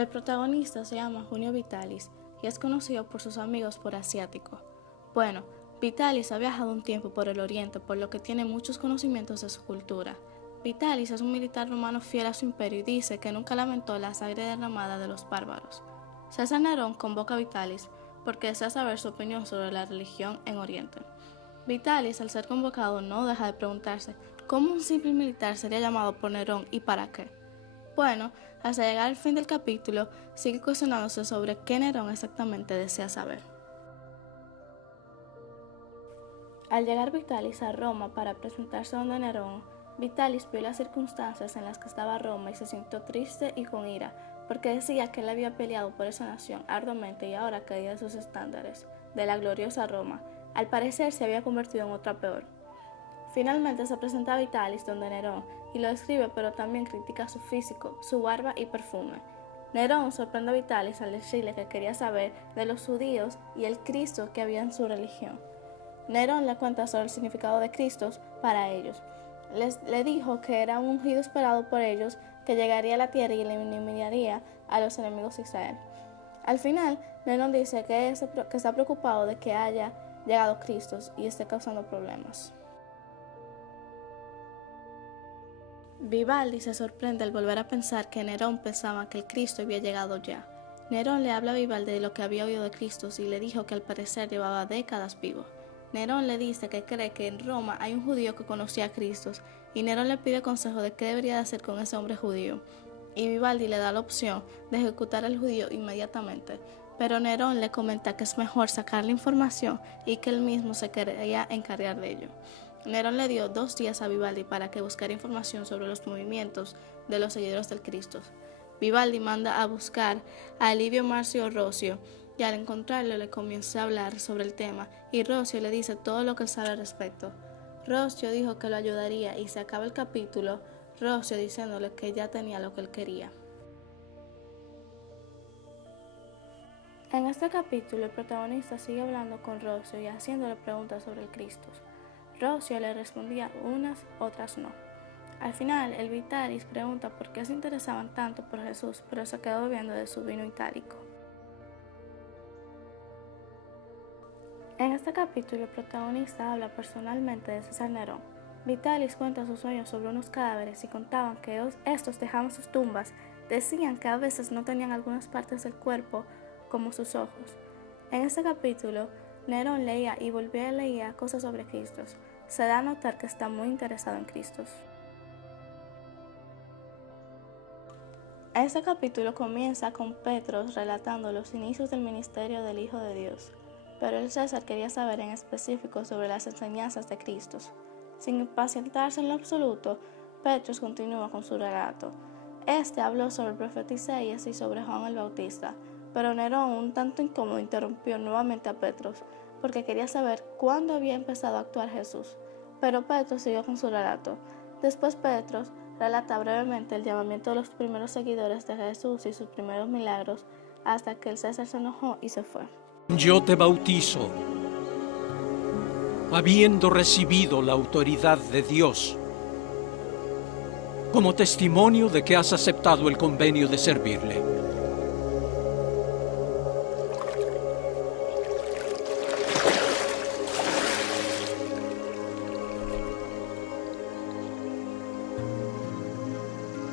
El protagonista se llama Junio Vitalis y es conocido por sus amigos por asiático. Bueno, Vitalis ha viajado un tiempo por el oriente, por lo que tiene muchos conocimientos de su cultura. Vitalis es un militar romano fiel a su imperio y dice que nunca lamentó la sangre derramada de los bárbaros. César Nerón convoca a Vitalis porque desea saber su opinión sobre la religión en Oriente. Vitalis, al ser convocado, no deja de preguntarse cómo un simple militar sería llamado por Nerón y para qué. Bueno, hasta llegar al fin del capítulo, sigue cuestionándose sobre qué Nerón exactamente desea saber. Al llegar Vitalis a Roma para presentarse donde Nerón, Vitalis vio las circunstancias en las que estaba Roma y se sintió triste y con ira, porque decía que él había peleado por esa nación arduamente y ahora caía de sus estándares, de la gloriosa Roma. Al parecer se había convertido en otra peor. Finalmente se presenta a Vitalis donde Nerón y lo describe, pero también critica su físico, su barba y perfume. Nerón sorprende a Vitalis al decirle que quería saber de los judíos y el Cristo que había en su religión. Nerón le cuenta sobre el significado de Cristo para ellos. Le dijo que era un ungido esperado por ellos, que llegaría a la tierra y eliminaría a los enemigos de Israel. Al final, Nerón dice que está preocupado de que haya llegado Cristo y esté causando problemas. Vivaldi se sorprende al volver a pensar que Nerón pensaba que el Cristo había llegado ya. Nerón le habla a Vivaldi de lo que había oído de Cristo y le dijo que al parecer llevaba décadas vivo. Nerón le dice que cree que en Roma hay un judío que conocía a Cristo y Nerón le pide consejo de qué debería hacer con ese hombre judío. Y Vivaldi le da la opción de ejecutar al judío inmediatamente, pero Nerón le comenta que es mejor sacar la información y que él mismo se quería encargar de ello. Nerón le dio 2 días a Vivaldi para que buscara información sobre los movimientos de los seguidores del Cristo. Vivaldi manda a buscar a Livio Marcio Rosio y al encontrarlo le comienza a hablar sobre el tema y Rosio le dice todo lo que él sabe al respecto. Rosio dijo que lo ayudaría y se acaba el capítulo Rosio diciéndole que ya tenía lo que él quería. En este capítulo el protagonista sigue hablando con Rosio y haciéndole preguntas sobre el Cristo. Rosio le respondía unas, otras no. Al final, el Vitalis pregunta por qué se interesaban tanto por Jesús, pero se quedó bebiendo de su vino itálico. En este capítulo, el protagonista habla personalmente de César Nerón. Vitalis cuenta sus sueños sobre unos cadáveres y contaban que estos dejaban sus tumbas. Decían que a veces no tenían algunas partes del cuerpo, como sus ojos. En este capítulo, Nerón leía y volvía a leer cosas sobre Cristo. Se da a notar que está muy interesado en Cristo. Este capítulo comienza con Petros relatando los inicios del ministerio del Hijo de Dios, pero el César quería saber en específico sobre las enseñanzas de Cristo. Sin impacientarse en lo absoluto, Petros continúa con su relato. Este habló sobre el profeta Isaías y sobre Juan el Bautista, pero Nerón, un tanto incómodo, interrumpió nuevamente a Petros, porque quería saber cuándo había empezado a actuar Jesús. Pero Petros siguió con su relato. Después Petros relata brevemente el llamamiento de los primeros seguidores de Jesús y sus primeros milagros, hasta que el César se enojó y se fue. Yo te bautizo, habiendo recibido la autoridad de Dios, como testimonio de que has aceptado el convenio de servirle.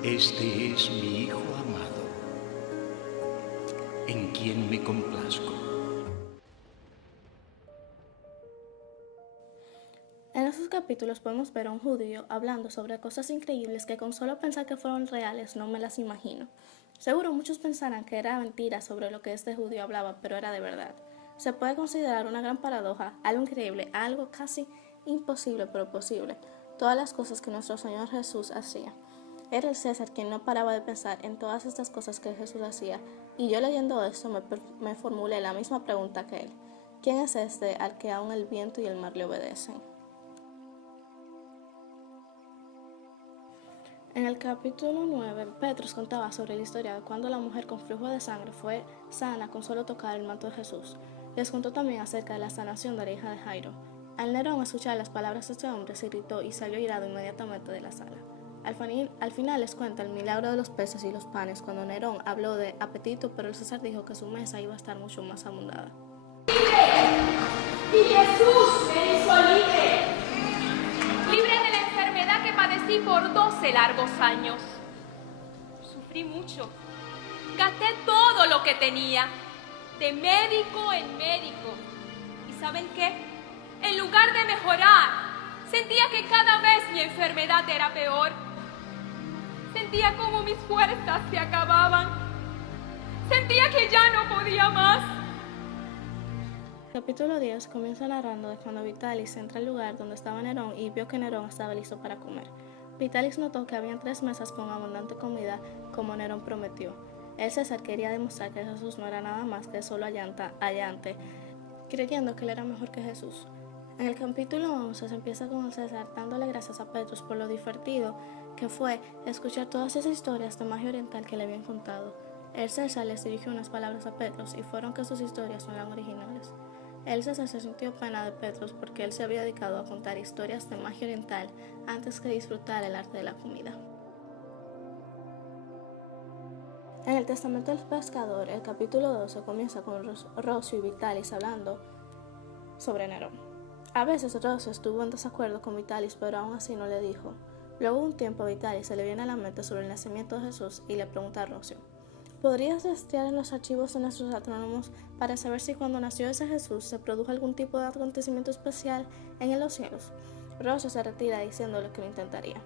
Este es mi Hijo amado, en quien me complazco. En estos capítulos podemos ver a un judío hablando sobre cosas increíbles que con solo pensar que fueron reales no me las imagino. Seguro muchos pensarán que era mentira sobre lo que este judío hablaba, pero era de verdad. Se puede considerar una gran paradoja, algo increíble, algo casi imposible pero posible. Todas las cosas que nuestro Señor Jesús hacía. Era el César quien no paraba de pensar en todas estas cosas que Jesús hacía, y yo leyendo esto me formulé la misma pregunta que él. ¿Quién es este al que aún el viento y el mar le obedecen? En el capítulo 9, Petros contaba sobre la historia de cuando la mujer con flujo de sangre fue sana con solo tocar el manto de Jesús. Les contó también acerca de la sanación de la hija de Jairo. Al Nerón escuchar las palabras de este hombre se irritó y salió irado inmediatamente de la sala. Al final les cuenta el milagro de los peces y los panes cuando Nerón habló de apetito, pero el César dijo que su mesa iba a estar mucho más abundada. Y Jesús me hizo libre de la enfermedad que padecí por 12 largos años. Sufrí mucho, gasté todo lo que tenía, de médico en médico. ¿Y saben qué? En lugar de mejorar, sentía que cada vez mi enfermedad era peor. Sentía como mis fuerzas se acababan. Sentía que ya no podía más. El capítulo 10 comienza narrando de cuando Vitalis entra al lugar donde estaba Nerón y vio que Nerón estaba listo para comer. Vitalis notó que habían 3 mesas con abundante comida como Nerón prometió. El César quería demostrar que Jesús no era nada más que solo allante, creyendo que él era mejor que Jesús. En el capítulo 11 se empieza con el César dándole gracias a Petros por lo divertido que fue escuchar todas esas historias de magia oriental que le habían contado. El César les dirigió unas palabras a Petros y fueron que sus historias no eran originales. El César se sintió pena de Petros porque él se había dedicado a contar historias de magia oriental antes que disfrutar el arte de la comida. En el Testamento del Pescador, el capítulo 12 comienza con Rocio y Vitalis hablando sobre Nerón. A veces Rocio estuvo en desacuerdo con Vitalis, pero aún así no le dijo. Luego de un tiempo a Vitalis se le viene a la mente sobre el nacimiento de Jesús y le pregunta a Rocio: ¿podrías rastrear en los archivos de nuestros astrónomos para saber si cuando nació ese Jesús se produjo algún tipo de acontecimiento especial en los cielos? Rocio se retira diciéndole que lo intentaría.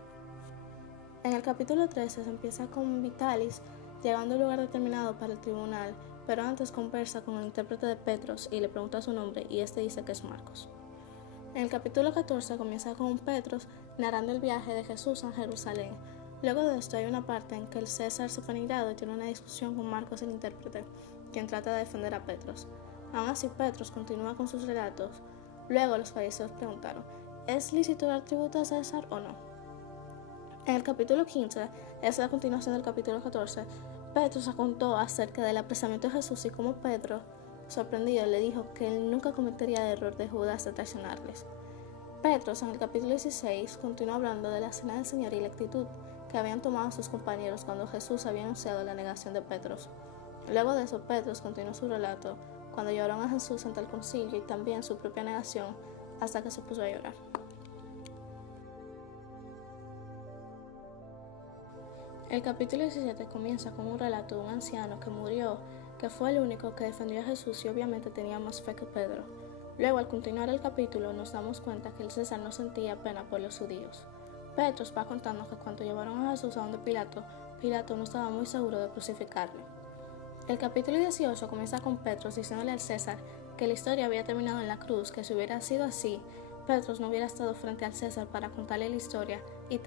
En el capítulo 13 se empieza con Vitalis llegando a un lugar determinado para el tribunal, pero antes conversa con el intérprete de Petros y le pregunta su nombre y este dice que es Marcos. En el capítulo 14 comienza con Petros narrando el viaje de Jesús a Jerusalén. Luego de esto hay una parte en que el César se pone irado y tiene una discusión con Marcos el intérprete, quien trata de defender a Petros. Aún así Petros continúa con sus relatos. Luego los fariseos preguntaron: ¿es lícito dar tributo a César o no? En el capítulo 15, es la continuación del capítulo 14, Petros contó acerca del apresamiento de Jesús y cómo Pedro, sorprendido, le dijo que él nunca cometería el error de Judas de traicionarles. Petros, en el capítulo 16, continuó hablando de la cena del Señor y la actitud que habían tomado sus compañeros cuando Jesús había anunciado la negación de Petros. Luego de eso, Petros continuó su relato cuando llevaron a Jesús ante el concilio y también su propia negación hasta que se puso a llorar. El capítulo 17 comienza con un relato de un anciano que murió, que fue el único que defendió a Jesús y obviamente tenía más fe que Pedro. Luego, al continuar el capítulo, nos damos cuenta que el César no sentía pena por los judíos. Petros va contando que cuando llevaron a Jesús a donde Pilato no estaba muy seguro de crucificarlo. El capítulo 18 comienza con Petros diciéndole al César que la historia había terminado en la cruz, que si hubiera sido así, Petros no hubiera estado frente al César para contarle la historia y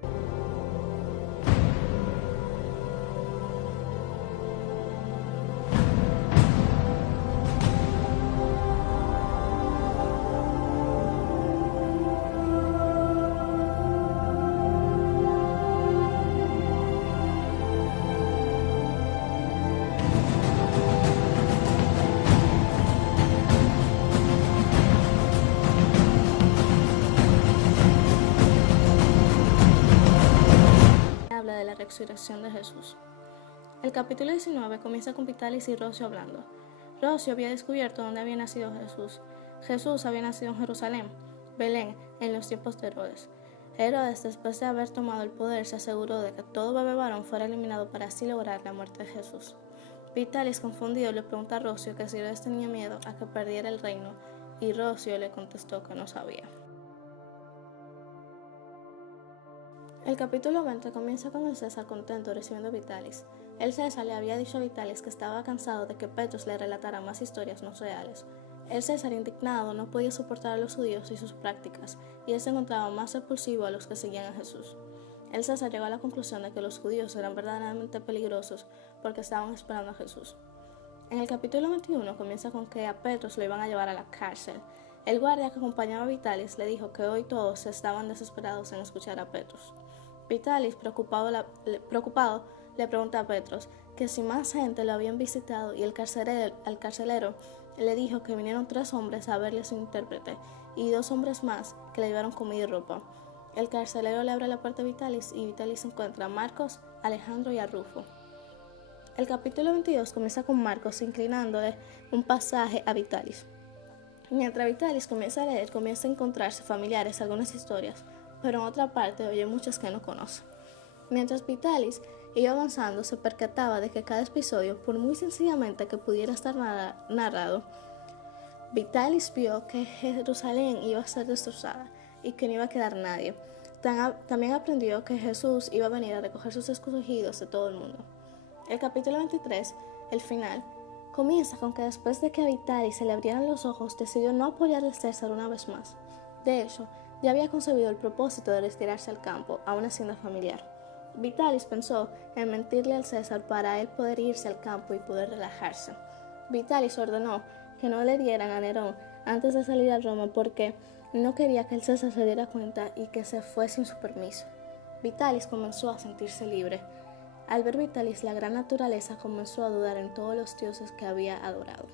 habla de la resurrección de Jesús. El capítulo 19 comienza con Vitalis y Rocio hablando. Rocio había descubierto dónde había nacido Jesús. Jesús había nacido en Jerusalén, Belén, en los tiempos de Herodes. Herodes, después de haber tomado el poder, se aseguró de que todo bebé varón fuera eliminado para así lograr la muerte de Jesús. Vitalis, confundido, le pregunta a Rocio que si Herodes tenía miedo a que perdiera el reino, y Rocio le contestó que no sabía. El capítulo 20 comienza con el César contento recibiendo a Vitalis. El César le había dicho a Vitalis que estaba cansado de que Petros le relatara más historias no reales. El César, indignado, no podía soportar a los judíos y sus prácticas, y él se encontraba más repulsivo a los que seguían a Jesús. El César llegó a la conclusión de que los judíos eran verdaderamente peligrosos porque estaban esperando a Jesús. En el capítulo 21 comienza con que a Petros lo iban a llevar a la cárcel. El guardia que acompañaba a Vitalis le dijo que hoy todos estaban desesperados en escuchar a Petros. Vitalis, preocupado, le pregunta a Petros que si más gente lo habían visitado y al carcelero le dijo que vinieron 3 hombres a verle a su intérprete y 2 hombres más que le llevaron comida y ropa. El carcelero le abre la puerta a Vitalis y Vitalis encuentra a Marcos, Alejandro y a Rufo. El capítulo 22 comienza con Marcos inclinándole un pasaje a Vitalis. Mientras Vitalis comienza a leer, comienza a encontrarse familiares algunas historias, pero en otra parte oye muchas que no conoce. Mientras Vitalis iba avanzando, se percataba de que cada episodio, por muy sencillamente que pudiera estar narrado, Vitalis vio que Jerusalén iba a ser destrozada y que no iba a quedar nadie. También aprendió que Jesús iba a venir a recoger sus escogidos de todo el mundo. El capítulo 23, el final, comienza con que después de que a Vitalis se le abrieran los ojos, decidió no apoyar al César una vez más. De hecho, ya había concebido el propósito de retirarse al campo, a una hacienda familiar. Vitalis pensó en mentirle al César para él poder irse al campo y poder relajarse. Vitalis ordenó que no le dieran a Nerón antes de salir a Roma porque no quería que el César se diera cuenta y que se fue sin su permiso. Vitalis comenzó a sentirse libre. Al ver Vitalis, la gran naturaleza comenzó a dudar en todos los dioses que había adorado.